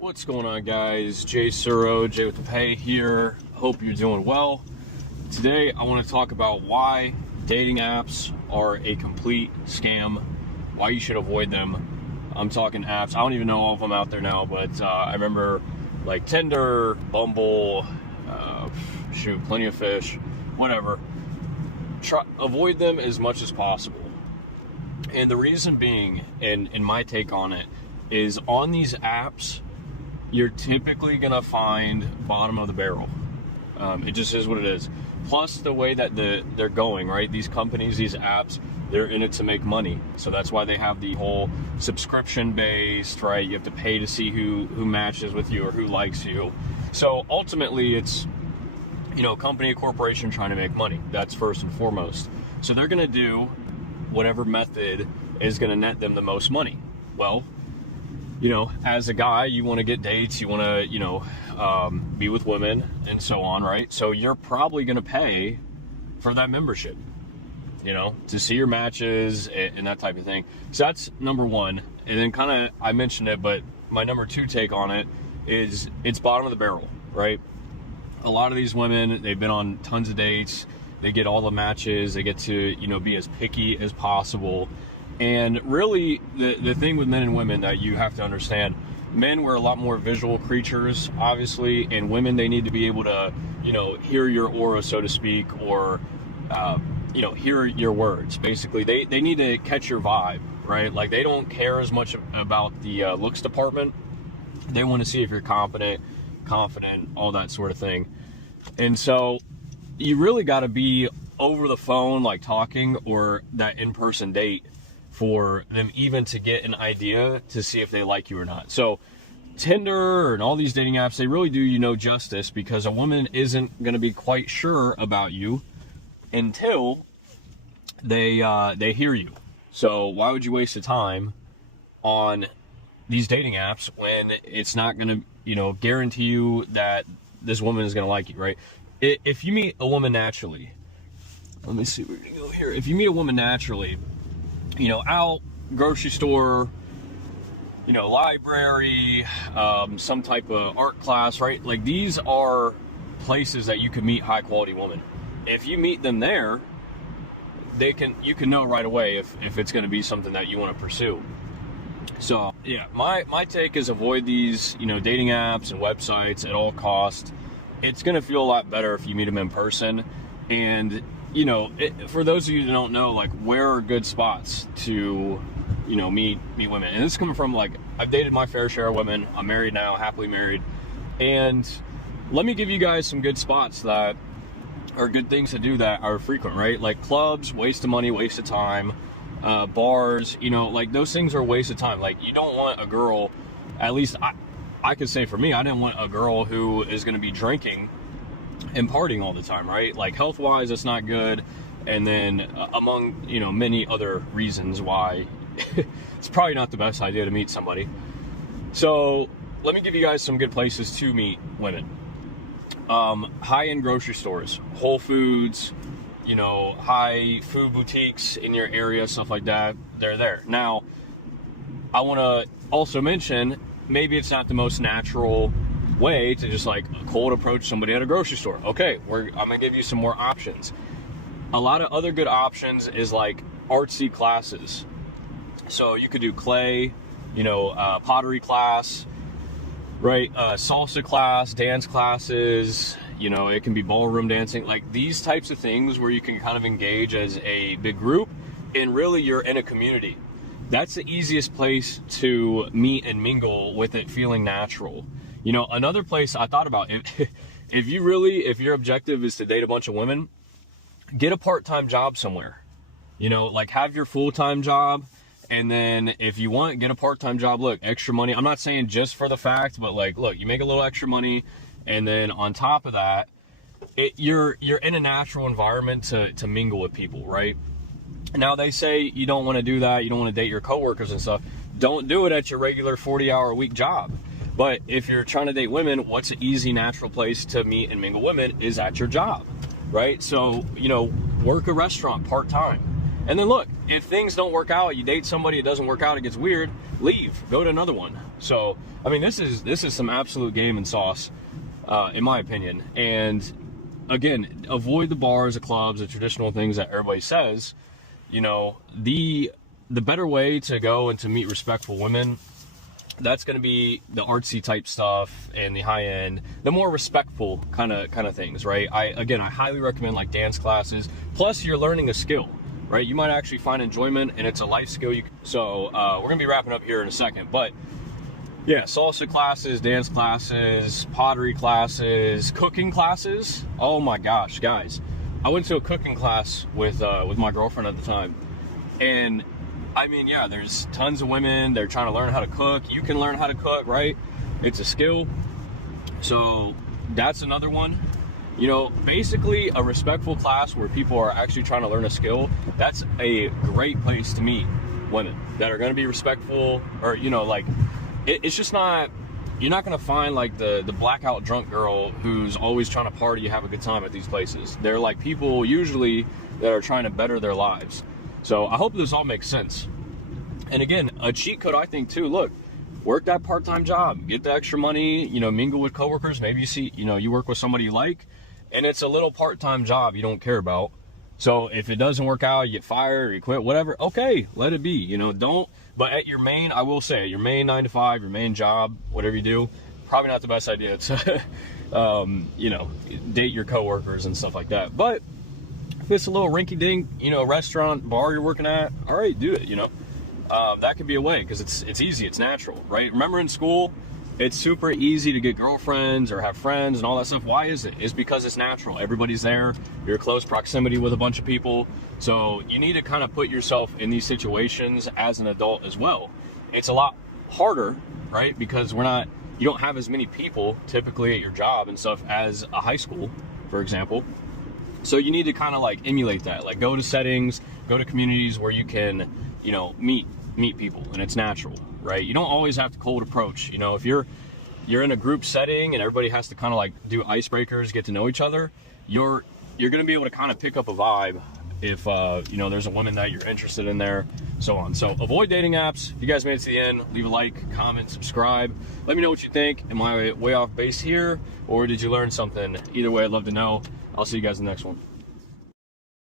What's going on, guys? Jay Tsuro, Jay with the Pay here. Hope you're doing well. Today I want to talk about why dating apps are a complete scam, why you should avoid them. I'm talking apps. I don't even know all of them out there now, but I remember like Tinder, Bumble, Plenty of Fish, whatever. Avoid them as much as possible. And the reason being, and my take on it, is on these apps, you're typically gonna find bottom of the barrel. It just is what it is. Plus the way that they're going, right? These companies, these apps, they're in it to make money. So that's why they have the whole subscription based, right? You have to pay to see who matches with you or who likes you. So ultimately it's, company, corporation trying to make money. That's first and foremost. So they're gonna do whatever method is gonna net them the most money. Well, as a guy, you want to get dates, you want to, be with women and so on, right? So you're probably going to pay for that membership, to see your matches and that type of thing. So that's number one. And then I mentioned it, but my number two take on it is it's bottom of the barrel, right? A lot of these women, they've been on tons of dates. They get all the matches. They get to, be as picky as possible. And really, the thing with men and women that you have to understand, men were a lot more visual creatures, obviously, and women, they need to be able to, hear your aura, so to speak, or, hear your words. Basically, they need to catch your vibe, right? Like, they don't care as much about the looks department. They want to see if you're confident, all that sort of thing. And so you really got to be over the phone, like talking, or that in-person date, for them even to get an idea to see if they like you or not. So Tinder and all these dating apps, they really do you no justice, because a woman isn't going to be quite sure about you until they hear you. So why would you waste the time on these dating apps when it's not going to, guarantee you that this woman is going to like you, right? If you meet a woman naturally, let me see, we're going to go here. If you meet a woman naturally, out, grocery store, library, some type of art class, right? Like, these are places that you can meet high quality women. If you meet them there, you can know right away if it's going to be something that you want to pursue. So yeah, my take is avoid these, dating apps and websites at all costs. It's going to feel a lot better if you meet them in person. And for those of you that don't know, like, where are good spots to, meet women? And this is coming from, like, I've dated my fair share of women. I'm married now, happily married. And let me give you guys some good spots that are good things to do that are frequent, right? Like clubs, waste of money, waste of time. Bars, like, those things are a waste of time. Like, you don't want a girl, at least I could say for me, I didn't want a girl who is going to be drinking and partying all the time, right? Like, health-wise, it's not good. And then among, many other reasons why it's probably not the best idea to meet somebody. So let me give you guys some good places to meet women. High-end grocery stores, Whole Foods, high food boutiques in your area, stuff like that, they're there. Now, I want to also mention, maybe it's not the most natural way to just like cold approach somebody at a grocery store. Okay, I'm gonna give you some more options. A lot of other good options is like artsy classes. So you could do clay, pottery class, right? Salsa class, dance classes, it can be ballroom dancing, like these types of things where you can kind of engage as a big group and really you're in a community. That's the easiest place to meet and mingle with it feeling natural. Another place I thought about, if your objective is to date a bunch of women, get a part-time job somewhere. Like, have your full-time job, and then if you want, get a part-time job. Look, extra money. I'm not saying just for the fact, but like, look, you make a little extra money, and then on top of that, you're in a natural environment to mingle with people, right? Now, they say you don't want to do that. You don't want to date your coworkers and stuff. Don't do it at your regular 40-hour-a-week job. But if you're trying to date women, what's an easy, natural place to meet and mingle women is at your job, right? So, work a restaurant part-time. And then look, if things don't work out, you date somebody, it doesn't work out, it gets weird, leave, go to another one. So, I mean, this is some absolute game and sauce, in my opinion. And again, avoid the bars, the clubs, the traditional things that everybody says. You know, the better way to go and to meet respectful women, that's going to be the artsy type stuff and the high end, the more respectful kind of things, right? I highly recommend like dance classes. Plus, you're learning a skill, right? You might actually find enjoyment, and it's a life skill. So we're gonna be wrapping up here in a second, but yeah, salsa classes, dance classes, pottery classes, cooking classes. Oh my gosh, guys, I went to a cooking class with my girlfriend at the time, and I mean, yeah, there's tons of women. They're trying to learn how to cook. You can learn how to cook, right? It's a skill. So that's another one. You know, basically a respectful class where people are actually trying to learn a skill. That's a great place to meet women that are going to be respectful, or, you know, like it's just not, you're not going to find like the blackout drunk girl who's always trying to party, have a good time at these places. They're like people usually that are trying to better their lives. So I hope this all makes sense. And again, a cheat code, I think too, look, work that part-time job, get the extra money, you know, mingle with coworkers. Maybe you work with somebody you like, and it's a little part-time job you don't care about. So if it doesn't work out, you get fired or you quit, whatever, okay, let it be, you know, but at your main, I will say, your main 9 to 5, your main job, whatever you do, probably not the best idea to, you know, date your coworkers and stuff like that. But if it's a little rinky-dink, you know, restaurant, bar you're working at, all right, do it, you know. That could be a way, because it's easy, it's natural, right? Remember in school, it's super easy to get girlfriends or have friends and all that stuff. Why is it? It's because it's natural. Everybody's there. You're in close proximity with a bunch of people. So you need to kind of put yourself in these situations as an adult as well. It's a lot harder, right? Because you don't have as many people typically at your job and stuff as a high school, for example. So you need to kind of like emulate that, like go to settings, go to communities where you can, you know, meet people, and it's natural, right? You don't always have to cold approach. You know, if you're in a group setting and everybody has to kind of like do icebreakers, get to know each other, you're going to be able to kind of pick up a vibe if you know, there's a woman that you're interested in there, so on. So avoid dating apps. If you guys made it to the end, leave a like, comment, subscribe. Let me know what you think. Am I way off base here, or did you learn something? Either way, I'd love to know. I'll see you guys in the next one.